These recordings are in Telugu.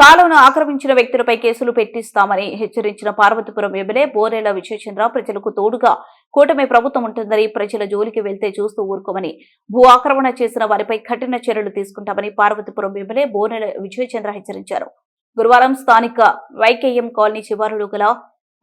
కాలువను ఆక్రమించిన వ్యక్తులపై కేసులు పెట్టిస్తామని హెచ్చరించిన పార్వతీపురం ఎమ్మెల్యే బోరేల విజయచంద్ర ప్రజలకు తోడుగా కూటమి ప్రభుత్వం ఉంటుందని ప్రజల జోలికి వెళ్తే చూస్తూ ఊరుకోమని భూ ఆక్రమణ చేసిన వారిపై కఠిన చర్యలు తీసుకుంటామని పార్వతీపురం ఎమ్మెల్యే బోరేల విజయచంద్ర హెచ్చరించారు. గురువారం స్థానిక వైకేఎం కాలనీ శివారులో గల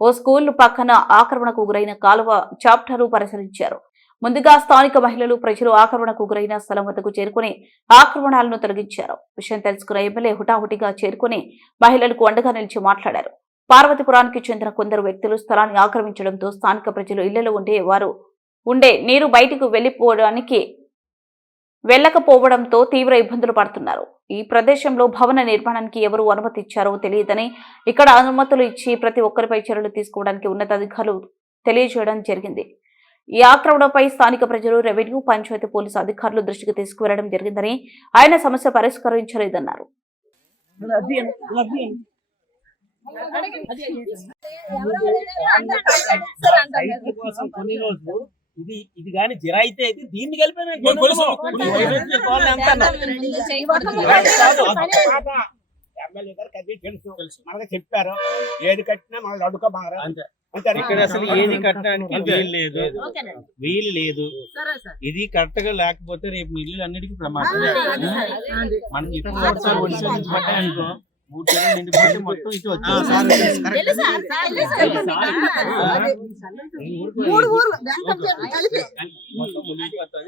ఓ స్కూల్ పక్కన ఆక్రమణకు గురైన కాలువ చాప్టర్ను పరిశీలించారు. ముందుగా స్థానిక మహిళలు ప్రజలు ఆక్రమణకు గురైన స్థలం వద్దకు చేరుకుని ఆక్రమణాలను తొలగించారు. విషయం తెలుసుకున్న ఎమ్మెల్యే హుటాహుటిగా చేరుకుని మహిళలకు అండగా నిలిచి మాట్లాడారు. పార్వతీపురానికి చెందిన కొందరు వ్యక్తులు స్థలాన్ని ఆక్రమించడంతో స్థానిక ప్రజలు ఇళ్లలో ఉండే నీరు బయటకు వెళ్లకపోవడంతో తీవ్ర ఇబ్బందులు పడుతున్నారు. ఈ ప్రదేశంలో భవన నిర్మాణానికి ఎవరు అనుమతి ఇచ్చారో తెలియదని, ఇక్కడ అనుమతులు ఇచ్చి ప్రతి ఒక్కరిపై చర్యలు తీసుకోవడానికి ఉన్నతాధికారులు తెలియజేయడం జరిగింది. ఈ ఆక్రమణపై స్థానిక ప్రజలు, రెవెన్యూ, పంచాయతీ, పోలీసు అధికారులు దృష్టికి తీసుకువెళ్లడం జరిగిందని, ఆయన సమస్య పరిష్కరించలేదన్నారు. ఇది కానీ జిరాయితే అయితే దీన్ని కలిపి ఎమ్మెల్యే గారికి అది తెలుసు, మనకి చెప్పారు ఏది కట్టినా మనల్ని అడ్డుకోమారు. ఇక్కడ అసలు ఏది కట్టడానికి వీలు లేదు. ఇది కరెక్ట్ గా లేకపోతే రేపు ఇల్లు అన్నిటికీ ప్రమాదం. మనకి ఇప్పుడు ఒకసారి ఒడిశా నుంచి పడ్డాయనుకో, 3 నెలలు నిండిపోతే మొత్తం ఇటు వచ్చేది.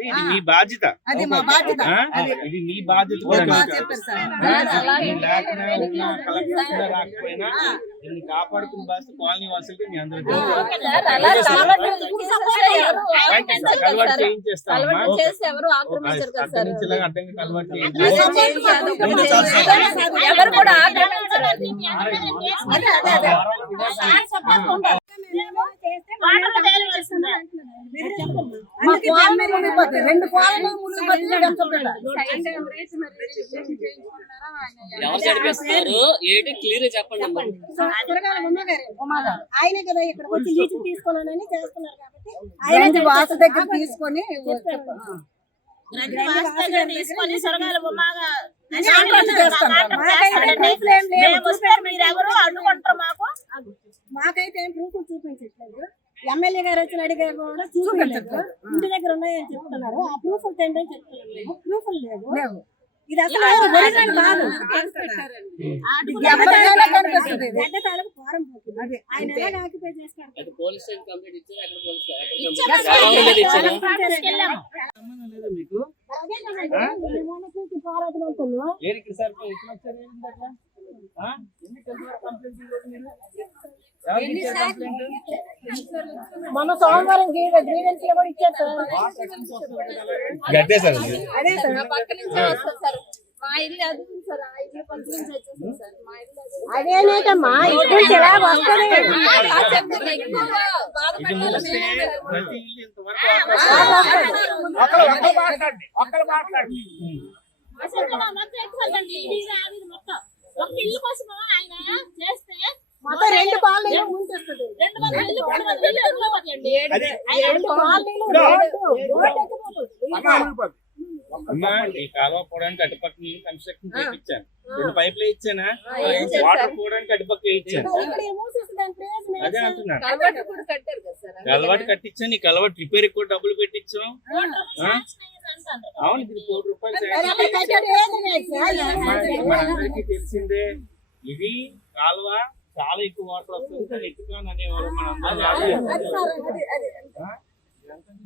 ఇది మీ బాధ్యత, ఇది మీ బాధ్యత కూడా. రాకపోయినా దీన్ని కాపాడుకుని బాధ్యత కాలనీ వాసులకి మీ అందరికీ కలవాటు చేయించేస్తామమ్మా. అడ్డంగా కలవాటు ఎవరు చదివిస్తారు ఏంటి క్లియర్ చెప్పండి. ఆయనే కదా ఇక్కడ వచ్చి లీజు తీసుకోవాలని చేస్తున్నారు కాబట్టి ఆయన వాసు దగ్గర తీసుకొని మాకైతే ఏం ప్రూఫ్ చూపించట్లేదు. ఎమ్మెల్యే గారు వచ్చి అడిగారు కూడా చూపించట్లేదు. ఇంటి దగ్గర ఉన్నాయని చెప్తున్నారు. ఆ ప్రూఫ్ ఏంటని చెప్తున్నారు. ప్రూఫ్లు లేవు. ఇది అసలు ఒరిజినల్ కాదు. ఆయన ఎలా ఆక్యుపై చేస్తారు? పోలీస్ స్టేషన్ కంప్లైంట్ ఇచ్చారు. మన సోమవారం గ్రీవెన్స్ కూడా ఇచ్చారు. అదే సార్ పక్క నుంచి వస్తుంది సార్. మా ఇల్లు అది సార్, ఆ ఇల్లు పక్క నుంచి వచ్చేసింది సార్. మా ఇల్లు అదేనేటమ్మా ఇల్లు ఎలా వస్తుంది? ఇల్లు కోసం ఆయన చేస్తే మొత్తం 2 కాలనీలు ముంచేస్తుంది. 2 కాలనీలు ఈ కాలువ పోవడానికి అటుపక్క కన్స్ట్రక్షన్ చేయించాను. 2 పైపులు ఇచ్చానా, వాటర్ పోవడానికి అటుపక్క ఇచ్చాను. అదే అంటున్నాను, కలవాటు కట్టించాను. ఈ కలవాటు రిపేర్ కూడా డబ్బులు పెట్టించాం. అవును, ఇది 1 కోటి రూపాయలు. మనందరికీ తెలిసిందే. ఇది కాలువ చాలా ఎక్కువ వాటర్ వస్తుంది, కానీ ఎక్కుతాను అనేవారు మనందరం.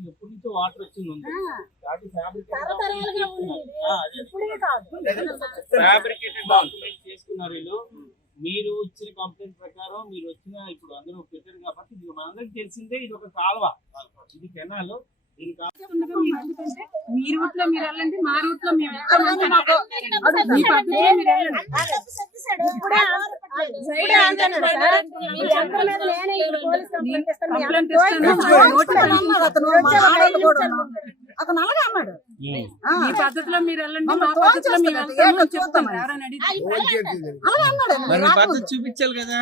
ఎప్పటి నుంచో వాటర్ వచ్చింది. ఫ్యాబ్రికేటెడ్ డాక్యుమెంట్ చేసుకున్నారు వీళ్ళు. మీరు ఇచ్చిన కంప్లైంట్ ప్రకారం మీరు వచ్చిన ఇప్పుడు అందరూ పెట్టారు కాబట్టి ఇది మనందరికి తెలిసిందే. ఇది ఒక కాలువ, ఇది కెనాల్. మీ రూట్ లో మీరు వెళ్ళండి, మా రూట్ లో మేము అతను అలాగే అన్నాడు. ఈ పద్ధతిలో మీరు వెళ్ళండి, మా పద్ధతిలో మేము వెళ్తాము చెప్తాం. ఎవరైనా అడిగి పద్ధతి చూపించాలి కదా.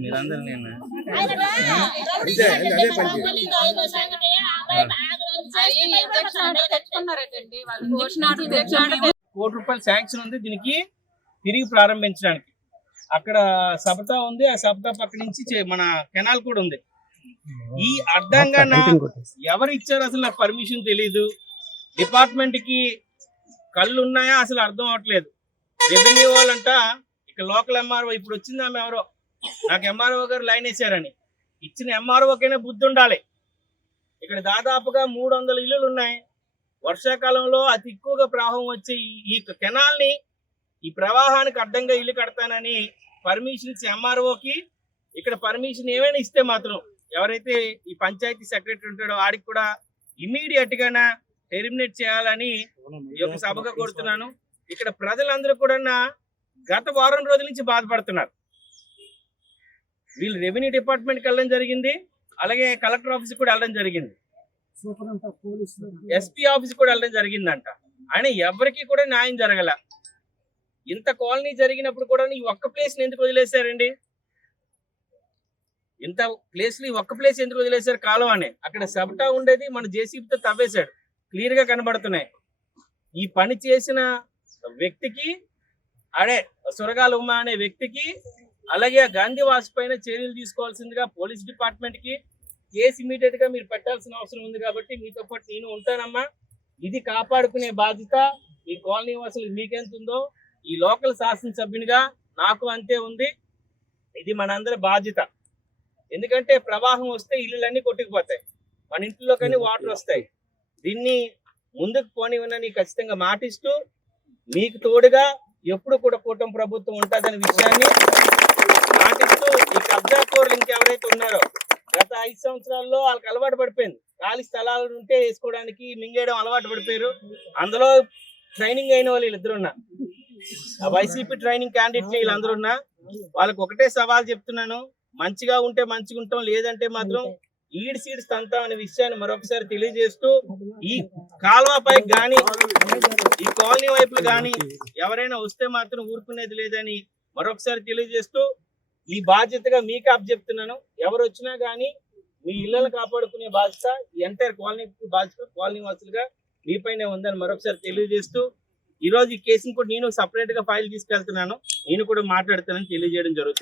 మీరు అందరు నేను తెచ్చుకున్నారటండి వాళ్ళు. ఇంజక్షన్ ఆర్డర్ తెచ్చాము. ₹1,00,00,000 శాంక్షన్ ఉంది దీనికి తిరిగి ప్రారంభించడానికి. అక్కడ సబతా ఉంది, ఆ సబతా పక్క నుంచి మన కెనాల్ కూడా ఉంది. ఈ అడ్డంగా ఎవరు ఇచ్చారు అసలు నాకు పర్మిషన్ తెలీదు. డిపార్ట్మెంట్ కి కళ్ళు ఉన్నాయా అసలు అర్థం అవట్లేదు. రెవెన్యూ వాళ్ళంట ఇక్కడ లోకల్ ఎంఆర్ఓ ఇప్పుడు వచ్చింది ఆమె ఎవరో, నాకు ఎంఆర్ఓ గారు లైన్ వేసారని. ఇచ్చిన ఎంఆర్ఓకైనా బుద్ధి ఉండాలి. ఇక్కడ దాదాపుగా 300 ఇల్లులు ఉన్నాయి. వర్షాకాలంలో అతి ఎక్కువగా ప్రవాహం వచ్చే ఈ కెనాల్ ని ఈ ప్రవాహానికి అడ్డంగా ఇల్లు కడతానని పర్మిషన్ ఇచ్చి ఎంఆర్ఓకి ఇక్కడ పర్మిషన్ ఏమైనా ఇస్తే మాత్రం ఎవరైతే ఈ పంచాయతీ సెక్రటరీ ఉంటాడో వాడికి కూడా ఇమీడియట్ గానే టెర్మినేట్ చేయాలని ఈ యొక్క సభగా కోరుతున్నాను. ఇక్కడ ప్రజలందరూ కూడా గత వారం రోజుల నుంచి బాధపడుతున్నారు. వీళ్ళు రెవెన్యూ డిపార్ట్మెంట్కి వెళ్ళడం జరిగింది, అలాగే కలెక్టర్ ఆఫీస్ కూడా వెళ్ళడం జరిగింది, ఎస్పీ ఆఫీస్ కూడా వెళ్ళడం జరిగిందంట. ఆయన ఎవరికి కూడా న్యాయం జరగల. ఇంత కాలనీ జరిగినప్పుడు కూడా ఈ ఒక్క ప్లేస్ ఎందుకు వదిలేశారండి? ఇంత ప్లేస్ ఈ ఒక్క ప్లేస్ ఎందుకు వదిలేశారు? కాలం అని అక్కడ సబటా ఉండేది మన జేసీబీతో తవ్వేశాడు, క్లియర్ గా కనబడుతున్నాయి. ఈ పని చేసిన వ్యక్తికి అడే సురగాల ఉమా అనే వ్యక్తికి అలాగే గాంధీ వాస్ పైన చర్యలు తీసుకోవాల్సిందిగా పోలీస్ డిపార్ట్మెంట్ కి కేసు ఇమీడియట్ గా మీరు పెట్టాల్సిన అవసరం ఉంది. కాబట్టి మీతో పాటు నేను ఉంటానమ్మా. ఇది కాపాడుకునే బాధ్యత ఈ కాలనీ వాసులు మీకెంత ఉందో ఈ లోకల్ శాసనసభ్యునిగా నాకు అంతే ఉంది. ఇది మనందరి బాధ్యత. ఎందుకంటే ప్రవాహం వస్తే ఇల్లులన్నీ కొట్టుకుపోతాయి, మన ఇంట్లో కానీ వాటర్ వస్తాయి. దీన్ని ముందుకు పోనివని ఖచ్చితంగా మాటిస్తూ మీకు తోడుగా ఎప్పుడు కూడా కూటమి ప్రభుత్వం ఉంటుందనే విషయాన్ని మాటిస్తూ ఈ కబ్జా కోర్లు ఇంకెవరైతే ఉన్నారో గత 5 సంవత్సరాల్లో వాళ్ళకి అలవాటు పడిపోయింది. ఖాళీ స్థలాలు ఉంటే వేసుకోవడానికి మింగేయడం అలవాటు పడిపోయారు. అందులో ట్రైనింగ్ అయిన వాళ్ళు వీళ్ళిద్దరు ఉన్నా, వైసీపీ ట్రైనింగ్ క్యాండిడేట్ వీళ్ళందరూ ఉన్నా. వాళ్ళకి ఒకటే సవాల్ చెప్తున్నాను, మంచిగా ఉంటే మంచిగా ఉంటాం, లేదంటే మాత్రం ఈడ్ సీడ్స్ తంతాం అనే విషయాన్ని మరొకసారి తెలియజేస్తూ ఈ కాలువ పైకి గాని ఈ కాలనీ వైపులు గాని ఎవరైనా వస్తే మాత్రం ఊరుకునేది లేదని మరొకసారి తెలియజేస్తూ ఈ బాధ్యతగా మీకు అప్పచెప్తున్నాను. ఎవరు వచ్చినా గానీ మీ ఇళ్లను కాపాడుకునే బాధ్యత ఈ ఎంటైర్ కాలనీ బాధ్యత కాలనీ వాసులుగా మీపైనే ఉందని మరొకసారి తెలియజేస్తూ ఈ రోజు ఈ కేసును కూడా నేను సపరేట్ గా ఫైల్ తీసుకెళ్తున్నాను, నేను కూడా మాట్లాడతానని తెలియజేయడం జరుగుతుంది.